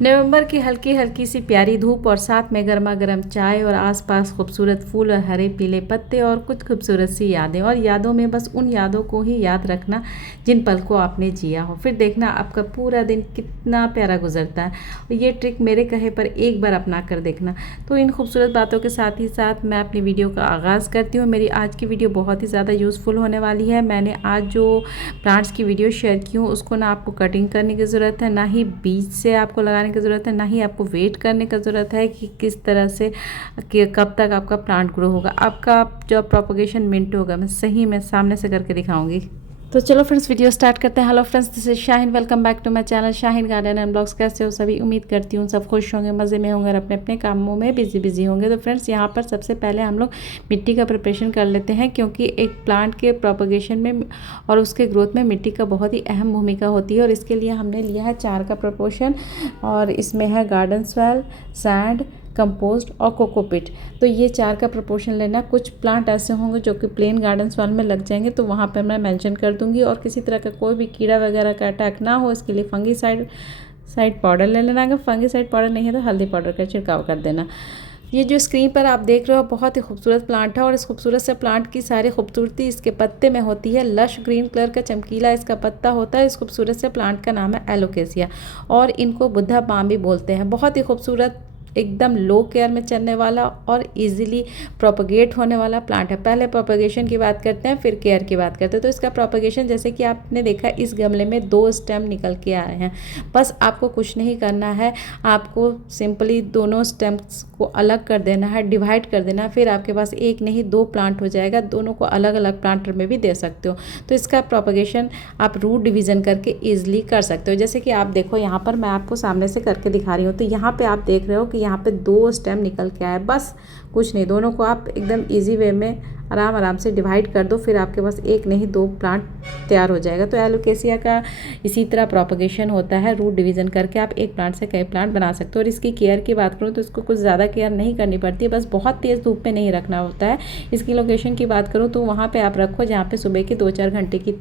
नवंबर की हल्की हल्की सी प्यारी धूप और साथ में गर्मा गर्म चाय और आसपास खूबसूरत फूल और हरे पीले पत्ते और कुछ खूबसूरत सी यादें, और यादों में बस उन यादों को ही याद रखना जिन पल को आपने जिया हो। फिर देखना आपका पूरा दिन कितना प्यारा गुजरता है। और ये ट्रिक मेरे कहे पर एक बार अपना कर देखना। तो इन खूबसूरत बातों के साथ ही साथ मैं अपनी वीडियो का आगाज़ करती हूँ। मेरी आज की वीडियो बहुत ही ज़्यादा यूज़फुल होने वाली है। मैंने आज जो प्लांट्स की वीडियो शेयर की हूँ उसको ना आपको कटिंग करने की ज़रूरत है, ना ही बीज से आपको लगाने की ज़रूरत है, ना ही आपको वेट करने का ज़रूरत है कि किस तरह से कि कब तक आपका प्लांट ग्रो होगा। आपका जो प्रोपगेशन मिनट होगा मैं सही में सामने से करके दिखाऊंगी। तो चलो फ्रेंड्स वीडियो स्टार्ट करते हैं। Hello friends, this is Shaheen, welcome back to my channel Shaheen garden and blogs. कैसे हो सभी? उम्मीद करती हूँ सब खुश होंगे, मज़े में होंगे और अपने अपने कामों में बिजी होंगे। तो फ्रेंड्स यहाँ पर सबसे पहले हम लोग मिट्टी का प्रिपरेशन कर लेते हैं, क्योंकि एक प्लांट के प्रोपगेशन में और उसके ग्रोथ में मिट्टी का बहुत ही अहम भूमिका होती है। और इसके लिए हमने लिया है 4 का प्रोपोर्शन, और इसमें है गार्डन सॉइल, सैंड, कंपोस्ट और कोकोपिट। तो ये 4 का प्रोपोर्शन लेना। कुछ प्लांट ऐसे होंगे जो कि प्लेन गार्डन सॉइल में लग जाएंगे, तो वहाँ पर मैं मेंशन कर दूंगी। और किसी तरह का कोई भी कीड़ा वगैरह का अटैक ना हो, इसके लिए फंगीसाइड पाउडर ले लेना। अगर फंगीसाइड पाउडर नहीं है तो हल्दी पाउडर का छिड़काव कर देना। ये जो स्क्रीन पर आप देख रहे हो बहुत ही खूबसूरत प्लांट है, और इस खूबसूरत से प्लांट की सारी खूबसूरती इसके पत्ते में होती है। लश ग्रीन कलर का चमकीला इसका पत्ता होता है। इस खूबसूरत से प्लांट का नाम है एलोकेसिया, और इनको बुद्धा पाम भी बोलते हैं। बहुत ही खूबसूरत, एकदम लो केयर में चलने वाला और इजीली प्रोपगेट होने वाला प्लांट है। पहले प्रोपगेशन की बात करते हैं, फिर केयर की बात करते हैं। तो इसका प्रोपगेशन जैसे कि आपने देखा, इस गमले में 2 स्टेम निकल के आए हैं। बस आपको कुछ नहीं करना है, आपको सिंपली दोनों स्टेम्स को अलग कर देना है, डिवाइड कर देना है। फिर आपके पास एक नहीं 2 प्लांट हो जाएगा। दोनों को अलग अलग प्लांटर में भी दे सकते हो। तो इसका प्रोपगेशन आप रूट डिवीज़न करके ईजिली कर सकते हो। जैसे कि आप देखो यहाँ पर मैं आपको सामने से करके दिखा रही हूँ। तो यहाँ पे आप देख रहे हो कि यहाँ पे 2 स्टेम निकल के आए, बस कुछ नहीं। दोनों को आप एकदम इजी वे में आराम से डिवाइड कर दो, फिर आपके पास एक नहीं 2 प्लांट तैयार हो जाएगा। तो एलोकेसिया का इसी तरह प्रोपगेशन होता है, रूट डिवीज़न करके आप एक प्लांट से कई प्लांट बना सकते हो। और इसकी केयर की बात करूँ तो इसको कुछ ज़्यादा केयर नहीं करनी पड़ती है, बस बहुत तेज़ धूप में नहीं रखना होता है। इसकी लोकेशन की बात करूँ तो वहाँ पर आप रखो जहाँ पर सुबह के 2-4 घंटे की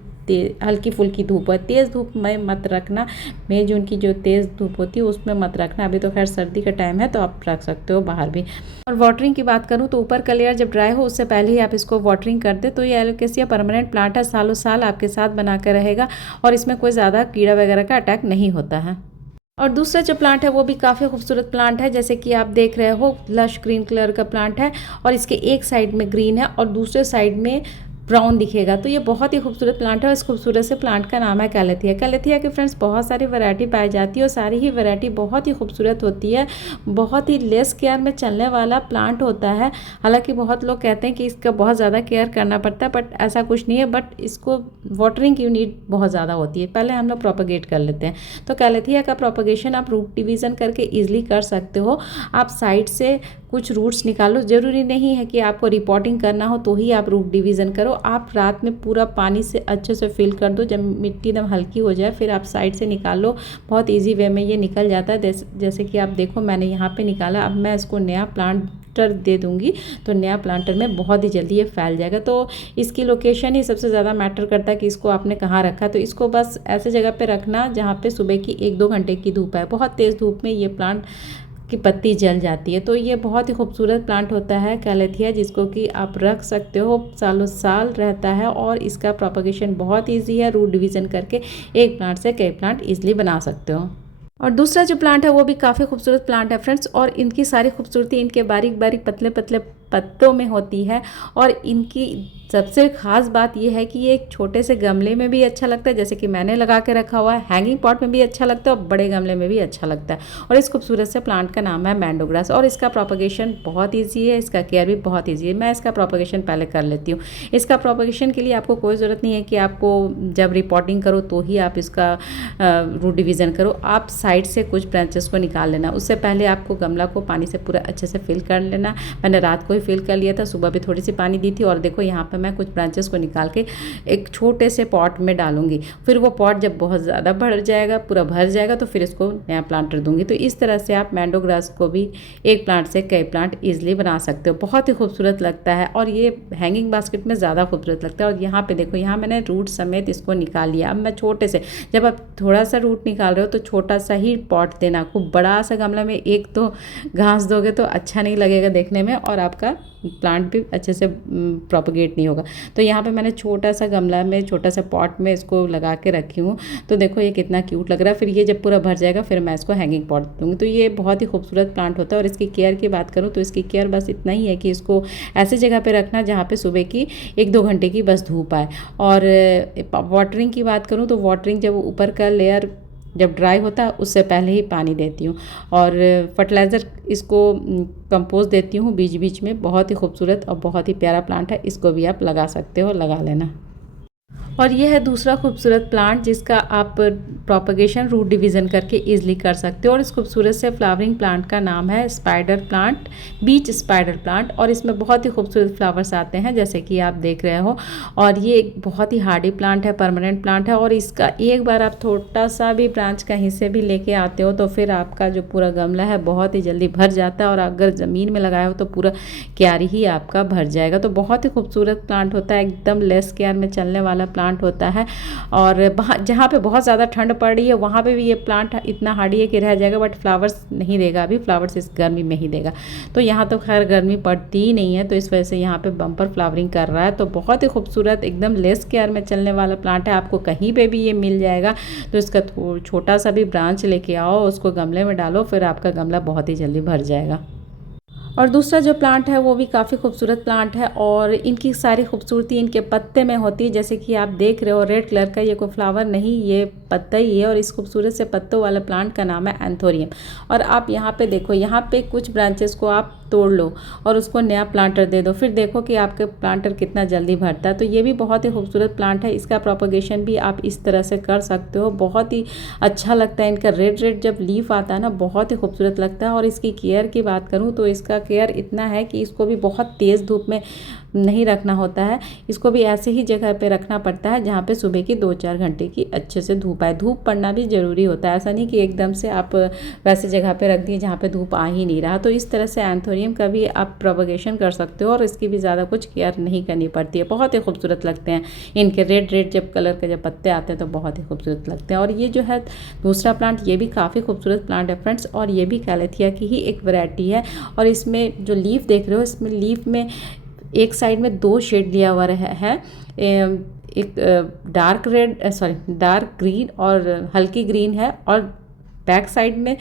हल्की फुल्की धूप है। तेज़ धूप में मत रखना। मई जून की जो तेज़ धूप होती है उसमें मत रखना। अभी तो खैर सर्दी का टाइम है तो आप रख सकते हो बाहर भी। और वाटरिंग की बात करूँ तो ऊपर का लेयर जब ड्राई हो उससे पहले ही आप इसको वाटरिंग कर दे। तो ये एलोकेसिया परमानेंट प्लांट है, सालों साल आपके साथ बना कर रहेगा, और इसमें कोई ज़्यादा कीड़ा वगैरह का अटैक नहीं होता है। और दूसरा जो प्लांट है वो भी काफ़ी खूबसूरत प्लांट है। जैसे कि आप देख रहे हो लश ग्रीन कलर का प्लांट है, और इसके एक साइड में ग्रीन है और दूसरे साइड में ब्राउन दिखेगा। तो ये बहुत ही खूबसूरत प्लांट है, और इस खूबसूरत से प्लांट का नाम है कैलेथिया। कैलेथिया के फ्रेंड्स बहुत सारी वैरायटी पाई जाती है, और सारी ही वैरायटी बहुत ही खूबसूरत होती है। बहुत ही लेस केयर में चलने वाला प्लांट होता है। हालांकि बहुत लोग कहते हैं कि इसका बहुत ज़्यादा केयर करना पड़ता है, बट ऐसा कुछ नहीं है। बट इसको वाटरिंग की नीड बहुत ज़्यादा होती है। पहले हम लोग प्रोपगेट कर लेते हैं। तो कैलेथिया का प्रोपगेशन आप रूट डिवीज़न करके ईजिली कर सकते हो। आप साइड से कुछ रूट्स निकालो। ज़रूरी नहीं है कि आपको रिपोर्टिंग करना हो तो ही आप रूट डिवीज़न करो। आप रात में पूरा पानी से अच्छे से फिल कर दो। जब मिट्टी एकदम हल्की हो जाए फिर आप साइड से निकालो। बहुत इजी वे में ये निकल जाता है। जैसे कि आप देखो मैंने यहाँ पे निकाला। अब मैं इसको नया प्लांटर दे दूँगी तो नया प्लांटर में बहुत ही जल्दी ये फैल जाएगा। तो इसकी लोकेशन ही सबसे ज़्यादा मैटर करता है कि इसको आपने कहाँ रखा। तो इसको बस ऐसे जगह पर रखना जहाँ पर सुबह की 1-2 घंटे की धूप है। बहुत तेज़ धूप में ये प्लांट की पत्ती जल जाती है। तो ये बहुत ही खूबसूरत प्लांट होता है कैलेथिया, जिसको कि आप रख सकते हो, सालों साल रहता है। और इसका प्रोपगेशन बहुत इजी है। रूट डिवीज़न करके एक प्लांट से कई प्लांट इजीली बना सकते हो। और दूसरा जो प्लांट है वो भी काफ़ी खूबसूरत प्लांट है फ्रेंड्स, और इनकी सारी खूबसूरती इनके बारीक बारीक पतले पतले पत्तों में होती है। और इनकी सबसे ख़ास बात यह है कि ये एक छोटे से गमले में भी अच्छा लगता है, जैसे कि मैंने लगा के रखा हुआ है। हैंगिंग पॉट में भी अच्छा लगता है और बड़े गमले में भी अच्छा लगता है। और इस खूबसूरत से प्लांट का नाम है मैंडोग्रास, और इसका प्रोपगेशन बहुत ईजी है। इसका केयर भी बहुत ईजी है। मैं इसका प्रोपगेशन पहले कर लेती हूँ। इसका प्रोपगेशन के लिए आपको कोई ज़रूरत नहीं है कि आपको जब रिपोर्टिंग करो तो ही आप इसका रूट डिवीज़न करो। आप साइड से कुछ ब्रांचेस को निकाल लेना। उससे पहले आपको गमला को पानी से पूरा अच्छे से फिल कर लेना। मैंने रात को ही फिल कर लिया था, सुबह भी थोड़ी सी पानी दी थी। और देखो यहाँ पे मैं कुछ ब्रांचेस को निकाल के एक छोटे से पॉट में डालूंगी। फिर वो पॉट जब बहुत ज़्यादा बढ़ जाएगा, पूरा भर जाएगा, तो फिर इसको नया प्लांटर दूंगी। तो इस तरह से आप मैंडो ग्रास को भी एक प्लांट से कई प्लांट ईजिली बना सकते हो। बहुत ही खूबसूरत लगता है और ये हैंगिंग बास्केट में ज़्यादा खूबसूरत लगता है। और यहाँ पे देखो, यहाँ मैंने रूट समेत इसको निकाल लिया। अब मैं छोटे से, जब आप थोड़ा सा रूट निकाल रहे हो तो छोटा सा ही पॉट देना। खूब बड़ा सा गमला में एक तो घास दोगे तो अच्छा नहीं लगेगा देखने में, और आपका प्लांट भी अच्छे से प्रोपगेट नहीं होगा। तो यहाँ पे मैंने छोटा सा गमला में, छोटा सा पॉट में इसको लगा के रखी हूँ। तो देखो ये कितना क्यूट लग रहा है। फिर ये जब पूरा भर जाएगा फिर मैं इसको हैंगिंग पॉट दूँगी। तो ये बहुत ही खूबसूरत प्लांट होता है। और इसकी केयर की बात करूँ तो इसकी केयर बस इतना ही है कि इसको ऐसी जगह पर रखना जहाँ पर सुबह की 1-2 घंटे की बस धूप आए। और वाटरिंग की बात करूँ तो वाटरिंग जब ऊपर का लेयर जब ड्राई होता है उससे पहले ही पानी देती हूँ। और फर्टिलाइज़र इसको कंपोस्ट देती हूँ बीच बीच में। बहुत ही खूबसूरत और बहुत ही प्यारा प्लांट है, इसको भी आप लगा सकते हो, लगा लेना। और ये है दूसरा खूबसूरत प्लांट जिसका आप प्रोपगेशन रूट डिवीज़न करके ईजिली कर सकते हो। और इस खूबसूरत से फ्लावरिंग प्लांट का नाम है स्पाइडर प्लांट, बीच स्पाइडर प्लांट। और इसमें बहुत ही खूबसूरत फ्लावर्स आते हैं जैसे कि आप देख रहे हो। और ये एक बहुत ही हार्डी प्लांट है, परमानेंट प्लांट है। और इसका एक बार आप थोड़ा सा भी ब्रांच कहीं से भी लेके आते हो तो फिर आपका जो पूरा गमला है बहुत ही जल्दी भर जाता है। और अगर ज़मीन में लगाया हो तो पूरा क्यारी ही आपका भर जाएगा। तो बहुत ही खूबसूरत प्लांट होता है, एकदम लेस केयर में चलने वाला प्लांट होता है। और जहाँ पे बहुत ज़्यादा ठंड पड़ रही है वहाँ पे भी ये प्लांट इतना हार्डी है कि रह जाएगा, बट फ्लावर्स नहीं देगा। अभी फ्लावर्स इस गर्मी में ही देगा। तो यहाँ तो खैर गर्मी पड़ती ही नहीं है, तो इस वजह से यहाँ पे बम्पर फ्लावरिंग कर रहा है। तो बहुत ही खूबसूरत, एकदम लेस केयर में चलने वाला प्लांट है। आपको कहीं पे भी ये मिल जाएगा। तो इसका छोटा सा भी ब्रांच लेके आओ, उसको गमले में डालो, फिर आपका गमला बहुत ही जल्दी भर जाएगा। और दूसरा जो प्लांट है वो भी काफ़ी खूबसूरत प्लांट है। और इनकी सारी खूबसूरती इनके पत्ते में होती है। जैसे कि आप देख रहे हो रेड कलर का, ये कोई फ्लावर नहीं, ये पत्ता ही है। और इस खूबसूरत से पत्तों वाला प्लांट का नाम है एंथोरियम। और आप यहाँ पे देखो, यहाँ पे कुछ ब्रांचेस को आप तोड़ लो और उसको नया प्लांटर दे दो, फिर देखो कि आपके प्लांटर कितना जल्दी भरता है। तो ये भी बहुत ही खूबसूरत प्लांट है। इसका प्रोपगेशन भी आप इस तरह से कर सकते हो। बहुत ही अच्छा लगता है। इनका रेड रेड जब लीफ आता है ना, बहुत ही खूबसूरत लगता है। और इसकी केयर की बात करूँ तो इसका केयर इतना है कि इसको भी बहुत तेज़ धूप में नहीं रखना होता है। इसको भी ऐसे ही जगह पे रखना पड़ता है जहाँ पे सुबह की 2-4 घंटे की अच्छे से धूप आए। धूप पड़ना भी ज़रूरी होता है, ऐसा नहीं कि एकदम से आप वैसे जगह पे रख दिए जहाँ पे धूप आ ही नहीं रहा। तो इस तरह से एंथोरियम का भी आप प्रोपगेशन कर सकते हो और इसकी भी ज़्यादा कुछ केयर नहीं करनी पड़ती है। बहुत ही खूबसूरत लगते हैं इनके रेड रेड जब कलर के जब पत्ते आते हैं तो बहुत ही खूबसूरत लगते हैं। और ये जो है दूसरा प्लांट, ये भी काफ़ी खूबसूरत प्लांट है फ्रेंड्स। और ये भी कैलेथिया की ही एक वैरायटी है। और इसमें जो लीफ देख रहे हो, इसमें लीफ में एक साइड में 2 शेड लिया हुआ है, एक डार्क रेड, डार्क ग्रीन और हल्की ग्रीन है, और बैक साइड में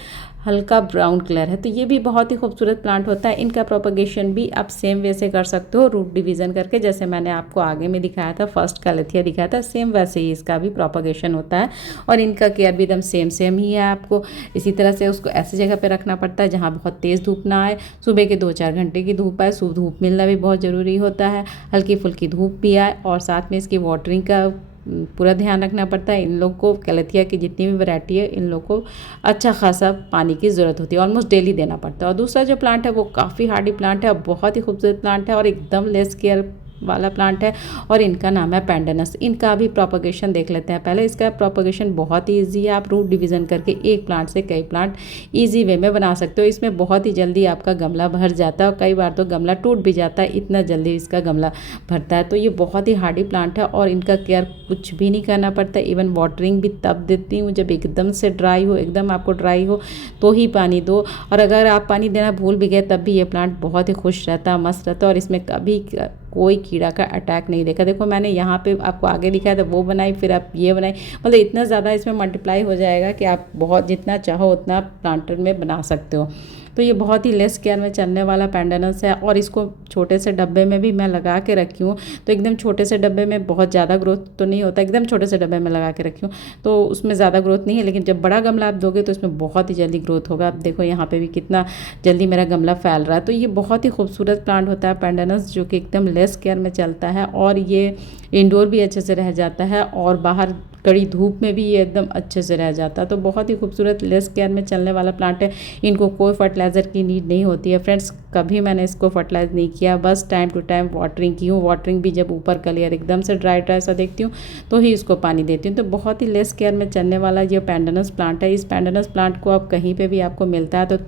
हल्का ब्राउन कलर है। तो ये भी बहुत ही खूबसूरत प्लांट होता है। इनका प्रोपगेशन भी आप सेम वे से कर सकते हो, रूट डिवीज़न करके, जैसे मैंने आपको आगे में दिखाया था, फर्स्ट कैलेथिया दिखाया था, सेम वैसे ही इसका भी प्रोपगेशन होता है। और इनका केयर भी एकदम सेम ही है। आपको इसी तरह से उसको ऐसी जगह पे रखना पड़ता है जहाँ बहुत तेज़ धूप ना आए, सुबह के 2-4 घंटे की धूप आए। धूप मिलना भी बहुत ज़रूरी होता है, हल्की फुल्की धूप भी आए, और साथ में इसकी वाटरिंग का पूरा ध्यान रखना पड़ता है। इन लोग को, कैलेथिया की जितनी भी वैरायटी है, इन लोग को अच्छा खासा पानी की ज़रूरत होती है, ऑलमोस्ट डेली देना पड़ता है। और दूसरा जो प्लांट है वो काफ़ी हार्डी प्लांट है और बहुत ही खूबसूरत प्लांट है और एकदम लेस केयर वाला प्लांट है, और इनका नाम है पेंडेनस। इनका भी प्रोपगेशन देख लेते हैं पहले। इसका प्रोपगेशन बहुत ही ईजी है। आप रूट डिवीज़न करके एक प्लांट से कई प्लांट ईजी वे में बना सकते हो। इसमें बहुत ही जल्दी आपका गमला भर जाता है और कई बार तो गमला टूट भी जाता है, इतना जल्दी इसका गमला भरता है। तो ये बहुत ही हार्डी प्लांट है और इनका केयर कुछ भी नहीं करना पड़ता। इवन वाटरिंग भी तब देती हूँ जब एकदम से ड्राई हो, एकदम आपको ड्राई हो तो ही पानी दो। और अगर आप पानी देना भूल भी गए तब भी ये प्लांट बहुत ही खुश रहता है, मस्त रहता है, और इसमें कभी कोई कीड़ा का अटैक नहीं देखा। देखो मैंने यहाँ पे आपको आगे दिखाया था, वो बनाई, फिर आप ये बनाई, मतलब इतना ज़्यादा इसमें मल्टीप्लाई हो जाएगा कि आप बहुत जितना चाहो उतना प्लांटर में बना सकते हो। तो ये बहुत ही लेस केयर में चलने वाला पेंडेनस है। और इसको छोटे से डब्बे में भी मैं लगा के रखी हूँ। तो एकदम छोटे से डब्बे में बहुत ज़्यादा ग्रोथ तो नहीं होता, एकदम छोटे से डब्बे में लगा के रखी हूँ तो उसमें ज़्यादा ग्रोथ नहीं है, लेकिन जब बड़ा गमला आप दोगे तो इसमें बहुत ही जल्दी ग्रोथ होगा। आप देखो यहाँ पे भी कितना जल्दी मेरा गमला फैल रहा है। तो ये बहुत ही खूबसूरत प्लांट होता है पेंडेनस, जो कि एकदम लेस केयर में चलता है। और ये इंडोर भी अच्छे से रह जाता है और बाहर कड़ी धूप में भी ये एकदम अच्छे से रह जाता है। तो बहुत ही खूबसूरत लेस केयर में चलने वाला प्लांट है। इनको कोई फर्टिलाइज़र की नीड नहीं होती है फ्रेंड्स, कभी मैंने इसको फर्टिलाइज नहीं किया, बस टाइम टू टाइम वाटरिंग की हूँ। वाटरिंग भी जब ऊपर का लेयर एकदम से ड्राई ड्राई सा देखती हूँ तो ही इसको पानी देती हूँ। तो बहुत ही लेस केयर में चलने वाला ये पैंडनस प्लांट है। इस पैंडनस प्लांट को आप कहीं पर भी आपको मिलता है तो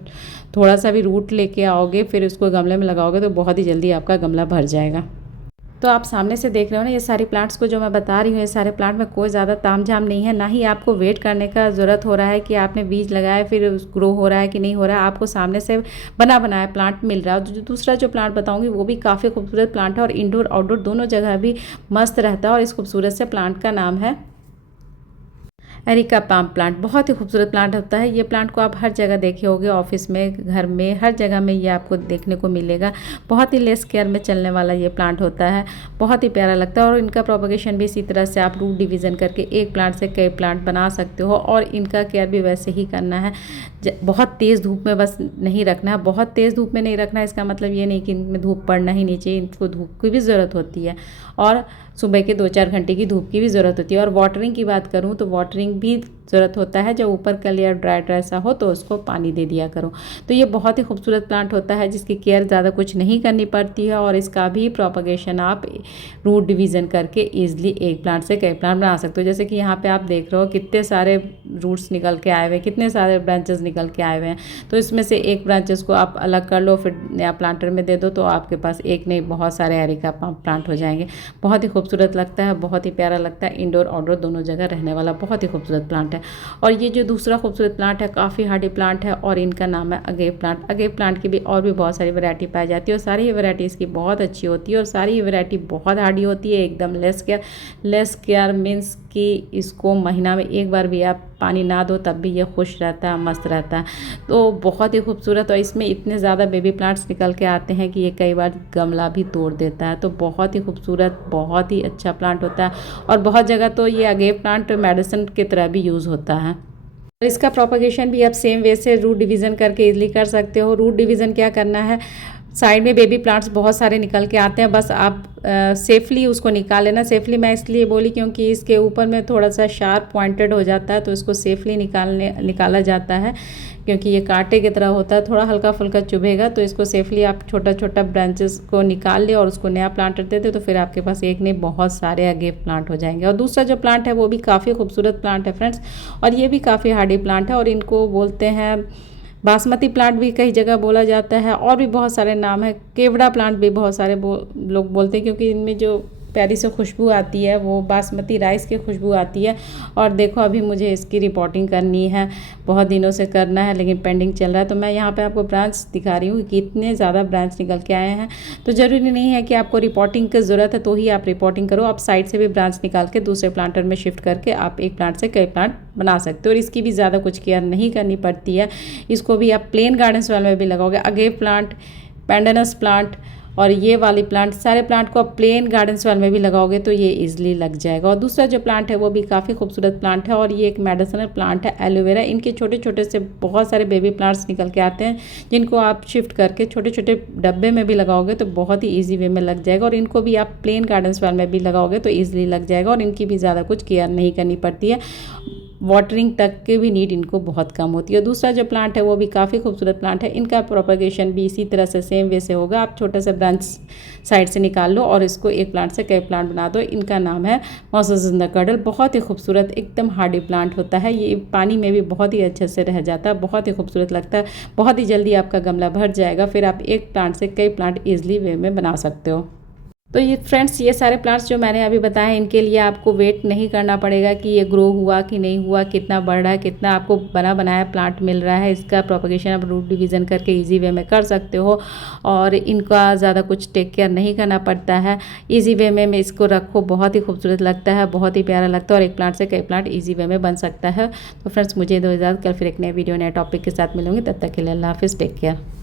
थोड़ा सा भी रूट लेके आओगे, फिर उसको गमले में लगाओगे तो बहुत ही जल्दी आपका गमला भर जाएगा। तो आप सामने से देख रहे हो ना, ये सारी प्लांट्स को जो मैं बता रही हूँ, ये सारे प्लांट में कोई ज़्यादा तामझाम नहीं है, ना ही आपको वेट करने का ज़रूरत हो रहा है कि आपने बीज लगाया फिर ग्रो हो रहा है कि नहीं हो रहा है। आपको सामने से बना बनाया प्लांट मिल रहा है। जो दूसरा जो प्लांट बताऊँगी वो भी काफ़ी खूबसूरत प्लांट है और इंडोर आउटडोर दोनों जगह भी मस्त रहता है। और इस खूबसूरत से प्लांट का नाम है एरिका पाम प्लांट। बहुत ही खूबसूरत प्लांट होता है। ये प्लांट को आप हर जगह देखे होंगे, ऑफिस में, घर में, हर जगह में ये आपको देखने को मिलेगा। बहुत ही लेस केयर में चलने वाला ये प्लांट होता है, बहुत ही प्यारा लगता है। और इनका प्रोपगेशन भी इसी तरह से आप रूट डिवीज़न करके एक प्लांट से कई प्लांट बना सकते हो। और इनका केयर भी वैसे ही करना है, बहुत तेज़ धूप में बस नहीं रखना है। बहुत तेज़ धूप में नहीं रखना है इसका मतलब ये नहीं कि इनमें धूप पड़ना ही नहीं चाहिए, इनको धूप की भी ज़रूरत होती है और सुबह के 2-4 घंटे की धूप की भी ज़रूरत होती है। और वाटरिंग की बात करूँ तो वाटरिंग भी ज़रूरत होता है, जब ऊपर का लेयर ड्राई ड्राई सा हो तो उसको पानी दे दिया करो। तो ये बहुत ही खूबसूरत प्लांट होता है जिसकी केयर ज़्यादा कुछ नहीं करनी पड़ती है। और इसका भी प्रोपगेशन आप रूट डिवीज़न करके ईजिली एक प्लांट से कई प्लांट बना सकते हो। जैसे कि यहाँ पे आप देख रहे हो कितने सारे रूट्स निकल के आए हुए हैं, कितने सारे ब्रांचेस निकल के आए हुए हैं। तो इसमें से एक ब्रांचेस को आप अलग कर लो, फिर नया प्लांटर में दे दो, तो आपके पास एक नहीं बहुत सारे एरिका प्लांट हो जाएंगे। बहुत ही खूबसूरत लगता है, बहुत ही प्यारा लगता है। इंडोर आउटडोर दोनों जगह रहने वाला बहुत ही खूबसूरत प्लांट है। और ये जो दूसरा खूबसूरत प्लांट है काफ़ी हार्डी प्लांट है और इनका नाम है अगेव प्लांट। अगेव प्लांट की भी और भी बहुत सारी वैरायटी पाई जाती है और सारी वैरायटी इसकी बहुत अच्छी होती है और सारी वैरायटी बहुत हार्डी होती है, एकदम लेस केयर मीन्स कि इसको महीना में एक बार भी आप पानी ना दो तब भी ये खुश रहता है, मस्त रहता है। तो बहुत ही खूबसूरत, और इसमें इतने ज़्यादा बेबी प्लांट्स निकल के आते हैं कि ये कई बार गमला भी तोड़ देता है। तो बहुत ही खूबसूरत, बहुत ही अच्छा प्लांट होता है। और बहुत जगह तो ये अगेव प्लांट मेडिसिन की तरह भी यूज़ होता है। और इसका प्रोपगेशन भी आप सेम वे से रूट डिवीज़न करके इजीली कर सकते हो। रूट डिवीज़न क्या करना है, साइड में बेबी प्लांट्स बहुत सारे निकल के आते हैं, बस आप सेफली उसको निकाल लेना। सेफली मैं इसलिए बोली क्योंकि इसके ऊपर में थोड़ा सा शार्प पॉइंटेड हो जाता है, तो इसको सेफली निकाला जाता है क्योंकि ये कांटे की तरह होता है, थोड़ा हल्का फुल्का चुभेगा। तो इसको सेफली आप छोटा छोटा ब्रांचेस को निकाल ले और उसको नया प्लांट दे दे, तो फिर आपके पास एक नहीं बहुत सारे अगेव प्लांट हो जाएंगे। और दूसरा जो प्लांट है वो भी काफ़ी खूबसूरत प्लांट है फ्रेंड्स, और ये भी काफ़ी हार्डी प्लांट है। और इनको बोलते हैं बासमती प्लांट भी कई जगह बोला जाता है, और भी बहुत सारे नाम है। केवड़ा प्लांट भी बहुत सारे लोग बोलते हैं क्योंकि इनमें जो प्यारी से खुशबू आती है वो बासमती राइस की खुशबू आती है। और देखो अभी मुझे इसकी रिपोर्टिंग करनी है, बहुत दिनों से करना है लेकिन पेंडिंग चल रहा है। तो मैं यहाँ पे आपको ब्रांच दिखा रही हूँ कि इतने ज़्यादा ब्रांच निकल के आए हैं। तो ज़रूरी नहीं है कि आपको रिपोर्टिंग की ज़रूरत है तो ही आप रिपोर्टिंग करो, आप साइड से भी ब्रांच निकाल के दूसरे प्लांटर में शिफ्ट करके आप एक प्लांट से कई प्लांट बना सकते हो। और इसकी भी ज़्यादा कुछ केयर नहीं करनी पड़ती है। इसको भी आप प्लेन गार्डन सॉइल में भी लगाओगे, अगेव प्लांट, पैंडनस प्लांट और ये वाली प्लांट, सारे प्लांट को आप प्लेन गार्डन सॉइल में भी लगाओगे तो ये इजीली लग जाएगा। और दूसरा जो प्लांट है वो भी काफ़ी खूबसूरत प्लांट है और ये एक मेडिसिनल प्लांट है, एलोवेरा। इनके छोटे छोटे से बहुत सारे बेबी प्लांट्स निकल के आते हैं जिनको आप शिफ्ट करके छोटे छोटे डब्बे में भी लगाओगे तो बहुत ही ईजी वे में लग जाएगा। और इनको भी आप प्लेन गार्डन सॉइल में भी लगाओगे तो ईजिली लग जाएगा और इनकी भी ज़्यादा कुछ केयर नहीं करनी पड़ती है, वाटरिंग तक की भी नीड इनको बहुत कम होती है। दूसरा जो प्लांट है वो भी काफ़ी खूबसूरत प्लांट है, इनका प्रोपगेशन भी इसी तरह से सेम वे से होगा। आप छोटा सा ब्रांच साइड से निकाल लो और इसको एक प्लांट से कई प्लांट बना दो। इनका नाम है मॉसेस इन द कडल। बहुत ही खूबसूरत एकदम हार्डी प्लांट होता है, ये पानी में भी बहुत ही अच्छे से रह जाता है, बहुत ही खूबसूरत लगता है, बहुत ही जल्दी आपका गमला भर जाएगा। फिर आप एक प्लांट से कई प्लांट ईजिली वे में बना सकते हो। तो ये फ्रेंड्स, ये सारे प्लांट्स जो मैंने अभी बताए इनके लिए आपको वेट नहीं करना पड़ेगा कि ये ग्रो हुआ कि नहीं हुआ, कितना बढ़ रहा है, कितना आपको बना बनाया प्लांट मिल रहा है। इसका प्रोपगेशन आप रूट डिवीज़न करके इजी वे में कर सकते हो और इनका ज़्यादा कुछ टेक केयर नहीं करना पड़ता है। इजी वे में इसको रखो, बहुत ही खूबसूरत लगता है, बहुत ही प्यारा लगता है और एक प्लांट से कई प्लांट ईजी वे में बन सकता है। तो फ्रेंड्स, मुझे दो इजाज़त, कल फिर एक नए वीडियो नए टॉपिक के साथ मिलूंगी, तब तक के लिए अल्लाह हाफिज़, टेक केयर।